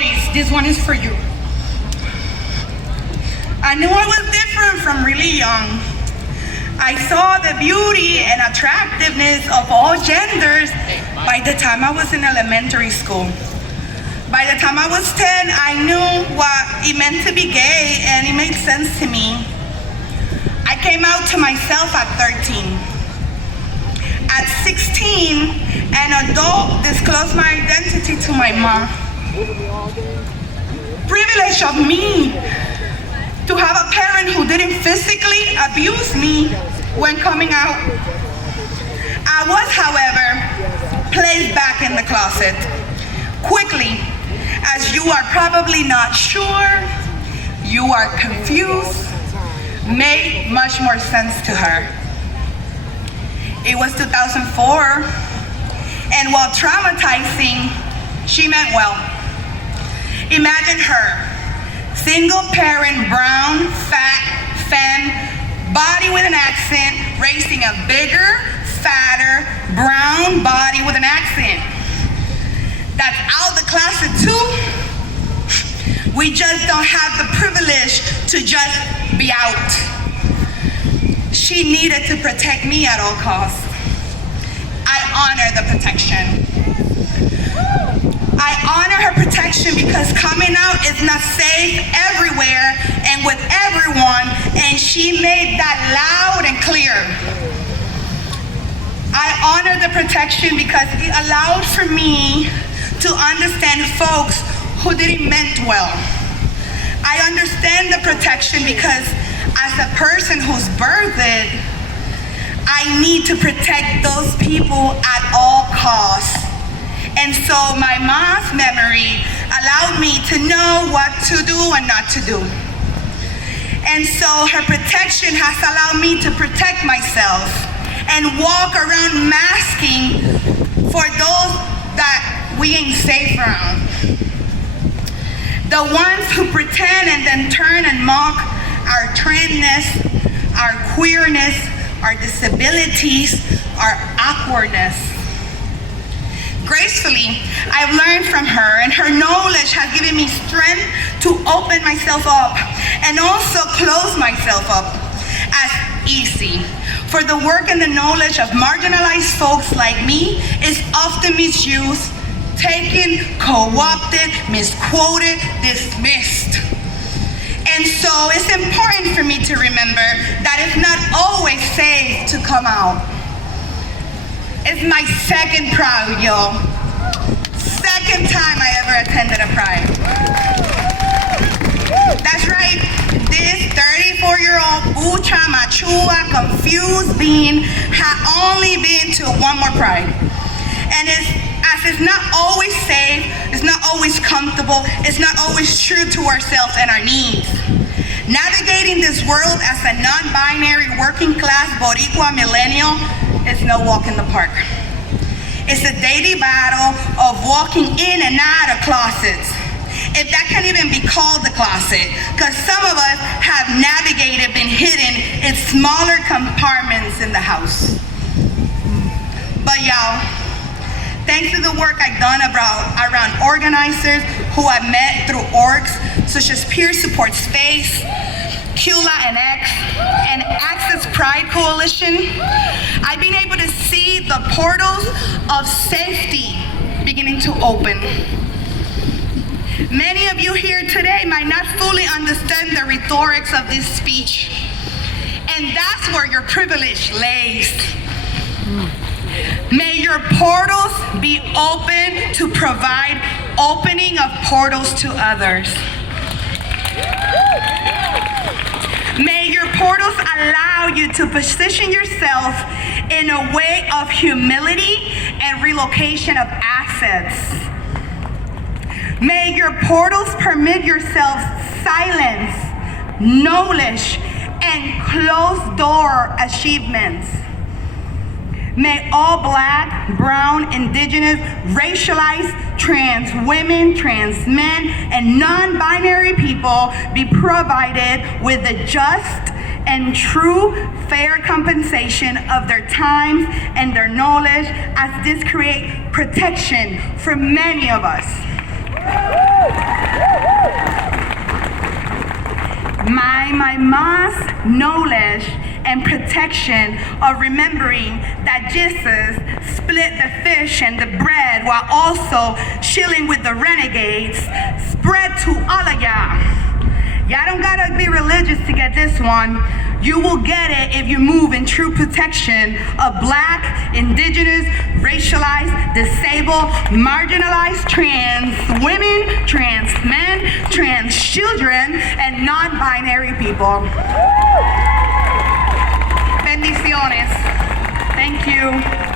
Doris, this one is for you. I knew I was different from really young. I saw the beauty and attractiveness of all genders by the time I was in elementary school. By the time I was 10, I knew what it meant to be gay, and it made sense to me. I came out to myself at 13. At 16, an adult disclosed my identity to my mom. Privilege of me to have a parent who didn't physically abuse me when coming out. I was, however, placed back in the closet quickly. As you are probably not sure, you are confused, made much more sense to her. It was 2004, and while traumatizing, she meant well. Imagine her, single parent, brown, fat, femme, body with an accent, raising a bigger, fatter, brown body with an accent. That's out the closet too. We just don't have the privilege to just be out. She needed to protect me at all costs. I honor the protection. I honor her protection because coming out is not safe everywhere and with everyone, and she made that loud and clear. I honor the protection because it allowed for me to understand folks who didn't meant well. I understand the protection because as a person who's birthed, I need to protect those people at all costs. And so my mom's memory allowed me to know what to do and not to do. And so her protection has allowed me to protect myself and walk around masking for those that we ain't safe around. The ones who pretend and then turn and mock our tranness, our queerness, our disabilities, our awkwardness. Gracefully, I've learned from her, and her knowledge has given me strength to open myself up and also close myself up as easy. For the work and the knowledge of marginalized folks like me is often misused, taken, co-opted, misquoted, dismissed. And so it's important for me to remember that it's not always safe to come out. It's my second Pride, y'all. Second time I ever attended a Pride. That's right, this 34-year-old bucha, machua, confused being had only been to one more Pride. And it's not always safe, it's not always comfortable, it's not always true to ourselves and our needs. Navigating this world as a non-binary working class Boricua millennial is no walk in the park. It's a daily battle of walking in and out of closets, if that can even be called the closet, because some of us have navigated, been hidden in smaller compartments in the house. But y'all, thanks to the work I've done around organizers who I've met through orgs such as Peer Support Space, CULA and X, and Access Pride Coalition, I've been able to see the portals of safety beginning to open. Many of you here today might not fully understand the rhetorics of this speech, and that's where your privilege lays. May your portals be open to provide opening of portals to others. May your portals allow you to position yourself in a way of humility and relocation of assets. May your portals permit yourself silence, knowledge, and closed door achievements. May all Black, brown, indigenous, racialized, trans women, trans men, and non-binary people be provided with the just and true fair compensation of their time and their knowledge, as this creates protection for many of us. my más knowledge and protection of remembering that Jesus split the fish and the bread while also chilling with the renegades, spread to all of y'all. Y'all don't gotta be religious to get this one. You will get it if you move in true protection of Black, Indigenous, racialized, disabled, marginalized trans women, trans men, trans children, and non-binary people. Bendiciones. Thank you.